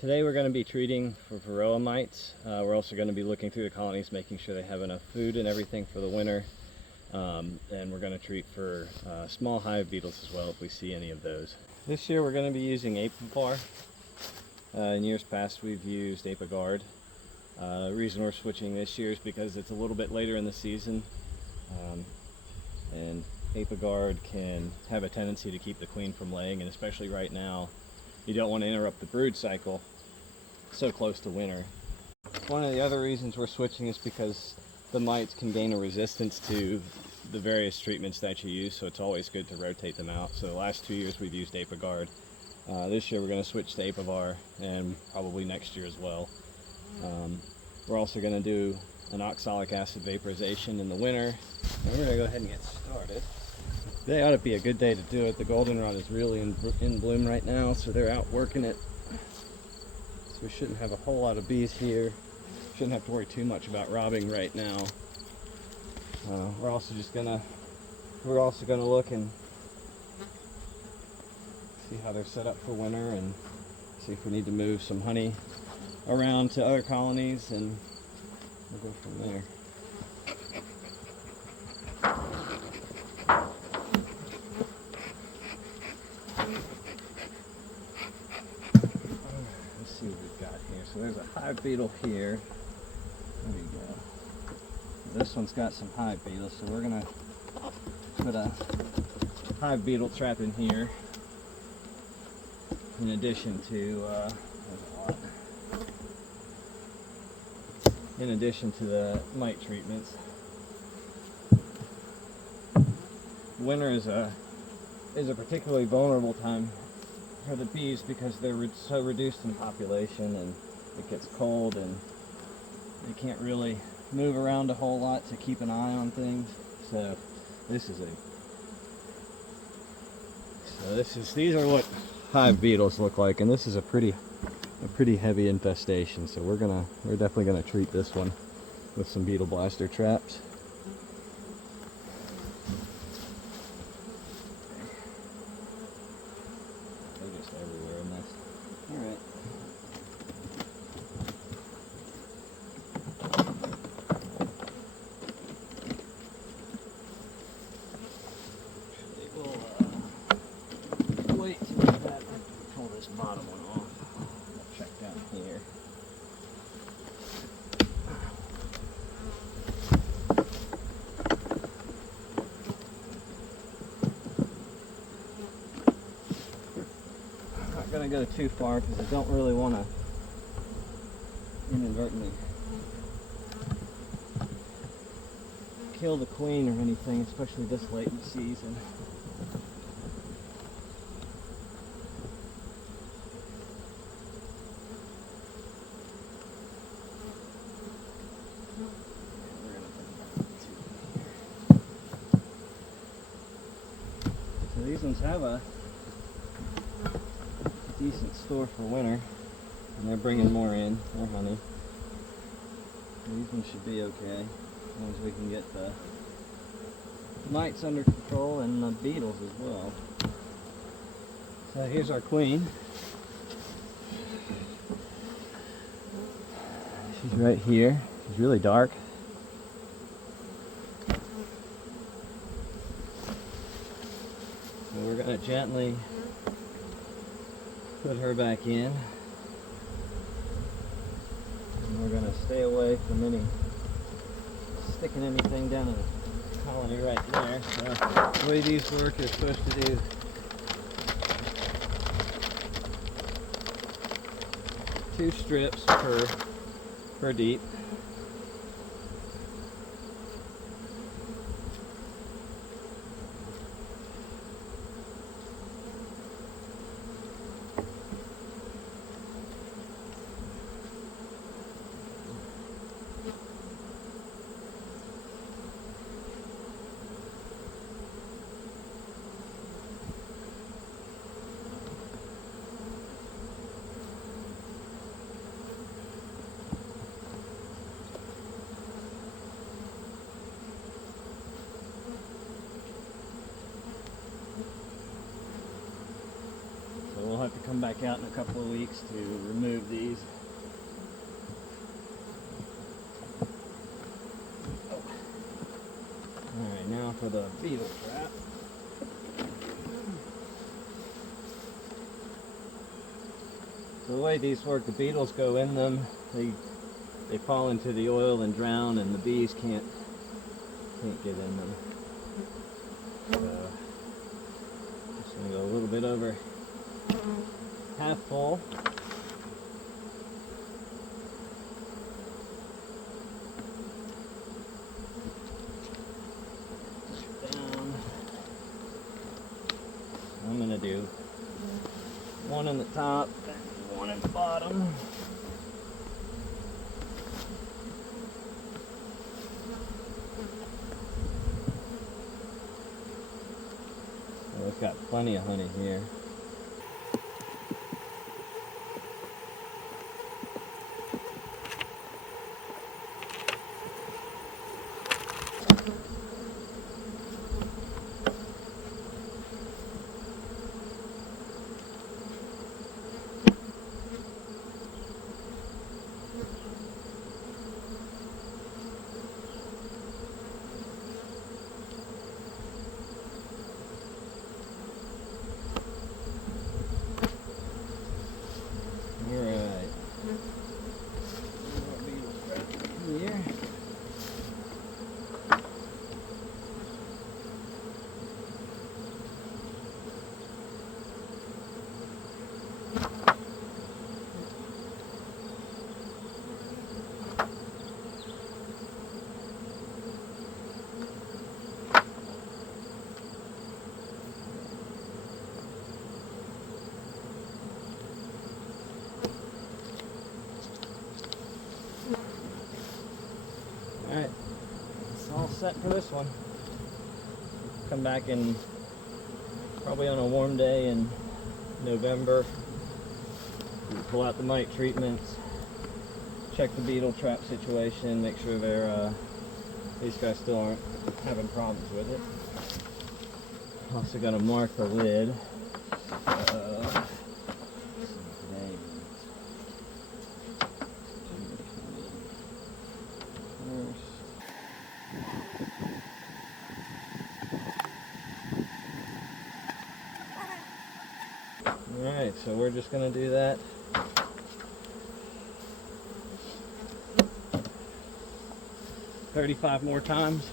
Today we're going to be treating for varroa mites. We're also going to be looking through the colonies, making sure they have enough food and everything for the winter. And we're going to treat for small hive beetles as well if we see any of those. This year we're going to be using Apipar. In years past we've used Apigard. The reason we're switching this year is because it's a little bit later in the season. And Apigard can have a tendency to keep the queen from laying, and especially right now you don't want to interrupt the brood cycle so close to winter. One of the other reasons we're switching is because the mites can gain a resistance to the various treatments that you use, so it's always good to rotate them out. So the last 2 years we've used Apigard. This year we're going to switch to Apivar, and probably next year as well. We're also going to do an oxalic acid vaporization in the winter. And we're going to go ahead and get started. Today ought to be a good day to do it. The goldenrod is really in bloom right now, so they're out working it. So we shouldn't have a whole lot of bees here. Shouldn't have to worry too much about robbing right now. We're also gonna look and see how they're set up for winter, and see if we need to move some honey around to other colonies, and we'll go from there. Let's see what we've got here. So there's a hive beetle here. There we go. This one's got some hive beetles, so we're gonna put a hive beetle trap in here. In addition to the mite treatments. Winter is a particularly vulnerable time for the bees because they're so reduced in population, and it gets cold and they can't really move around a whole lot to keep an eye on things. So these are what hive beetles look like, and this is a pretty heavy infestation. So we're definitely gonna treat this one with some beetle blaster traps. They're just everywhere in this. All right. Wait till that. Pull this bottom one off. I'll check down here. I'm not going to go too far because I don't really want to inadvertently kill the queen or anything, especially this late in the season. So these ones have a decent store for winter, and they're bringing more in, more honey. These ones should be okay, as long as we can get the mites under control and the beetles as well. So here's our queen. She's right here. She's really dark. So we're going to gently put her back in. And we're going to stay away from sticking anything down in the colony right there. So the way these work, you're supposed to do two strips per deep. We'll have to come back out in a couple of weeks to remove for the beetle trap. So the way these work, the beetles go in them, they fall into the oil and drown, and the bees can't get in them. So just gonna go a little bit over half full. Down. I'm gonna do one on the top and one at the bottom. We've got plenty of honey here. Alright, it's all set for this one. Come back in probably on a warm day in November. Pull out the mite treatments, check the beetle trap situation, make sure these guys still aren't having problems with it. Also got to mark the lid. Alright, so we're just going to do that. $35 more times.